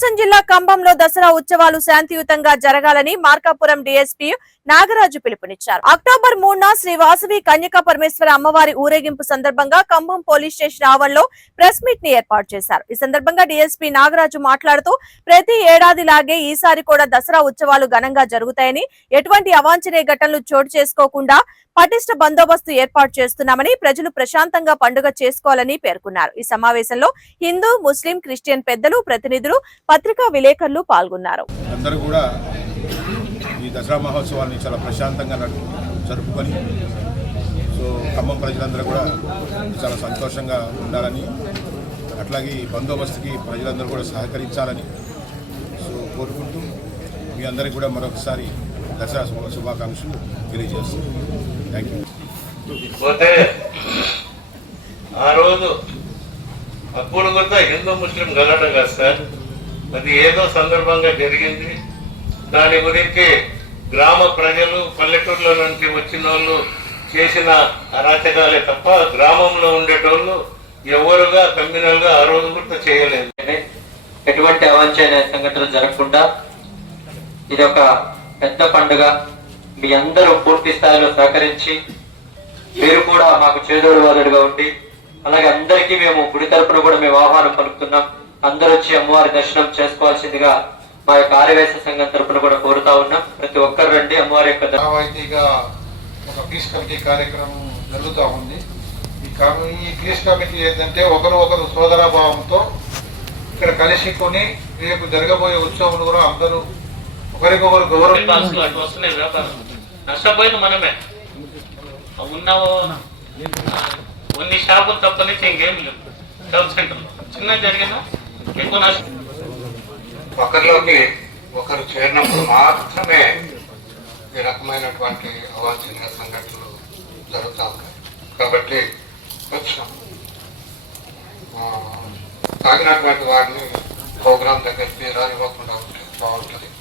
ప్రకాశం జిల్లా కంభంలో దసరా ఉత్సవాలు శాంతియుతంగా జరగాలని మార్కాపురం డీఎస్పీ నాగరాజు పిలుపునిచ్చారు. అక్టోబర్ మూడున శ్రీ వాసవి కన్యకా పరమేశ్వర అమ్మవారి ఊరేగింపు సందర్భంగా కంభం పోలీస్ స్టేషన్ ఆవరణలో ప్రెస్ మీట్ని ఏర్పాటు చేశారు. ఈ సందర్భంగా డీఎస్పీ నాగరాజు మాట్లాడుతూ ప్రతి ఏడాదిలాగే ఈసారి కూడా దసరా ఉత్సవాలు ఘనంగా జరుగుతాయని ఎటువంటి అవాంఛనీయ ఘటనలు చోటు చేసుకోకుండా పటిష్ట బందోబస్తు ఏర్పాటు చేస్తున్నామని ప్రజలు ప్రశాంతంగా పండుగ చేసుకోవాలని పేర్కొన్నారు. ఈ సమావేశంలో హిందూ ముస్లిం క్రిస్టియన్ పెద్దలు ప్రతినిధులు పత్రికా విలేకరులు పాల్గొన్నారు. అందరూ కూడా ఈ దసరా మహోత్సవాన్ని చాలా ప్రశాంతంగా జరుపుకొని సో ఖమ్మం ప్రజలందరూ కూడా చాలా సంతోషంగా ఉండాలని అట్లాగే ఈ బందోబస్తుకి ప్రజలందరూ కూడా సహకరించాలని సో కోరుకుంటూ మీ అందరికీ కూడా మరొకసారి దసరా శుభాకాంక్షలు తెలియజేస్తున్నాను. థ్యాంక్ యూ పోతే ఆ రోజు అప్పుడు కూడా హిందూ ముస్లిం గలటం కాదు సార్. అది ఏదో సందర్భంగా జరిగింది. దాని గురించి గ్రామ ప్రజలు పల్లెటూర్ల నుంచి వచ్చిన వాళ్ళు చేసిన అరాచకాలే తప్ప గ్రామంలో ఉండేటోళ్ళు ఎవరుగా కమ్యూనల్గా ఆ రోజు కూడా చేయలేదు. ఎటువంటి అవాంఛనీయ సంఘటనలు జరగకుండా ఇది ఒక పెద్ద పండుగ. మీ అందరూ పూర్తి స్థాయిలో సహకరించి మీరు కూడా మాకు చేదోడు వాదుడుగా ఉండి అలాగే అందరికీ మేము గుడి తరపున కూడా మేము ఆహ్వానం పలుకుతున్నాం. అందరూ వచ్చి అమ్మవారి దర్శనం చేసుకోవాల్సిందిగా మా యొక్క ఆర్యవేశ సంఘం తరపున కూడా కోరుతా ఉన్నాం. ప్రతి ఒక్కరు రండి అమ్మవారి యొక్క ఆనవాయితీగా ఒక పీస్ కమిటీ కార్యక్రమం జరుగుతూ ఉంది. ఈ ఈ పీస్ కమిటీ ఏంటంటే ఒకరు ఒకరు సోదరాభావంతో ఇక్కడ కలిసి కొని రేపు జరగబోయే ఉత్సవం కూడా అందరూ ఒకరికొకరు గౌరవం నష్టపోయింది మనమే. ఉన్న కొన్ని షాపులు తప్ప నుంచి ఇంకేం లేవు. షాప్ సెంటర్లో. చిన్న జరిగిన ఎక్కువ నష్టం. ఒకరిలోకి ఒకరు చేరినప్పుడు మాత్రమే ఈ రకమైనటువంటి అవాంఛనీయ సంఘటనలు జరుగుతూ ఉంటాయి కాబట్టి కొంచెం తాగినటువంటి వారిని ప్రోగ్రాం దగ్గరికి రానివ్వకుండా ఉంటే బాగుంటుంది.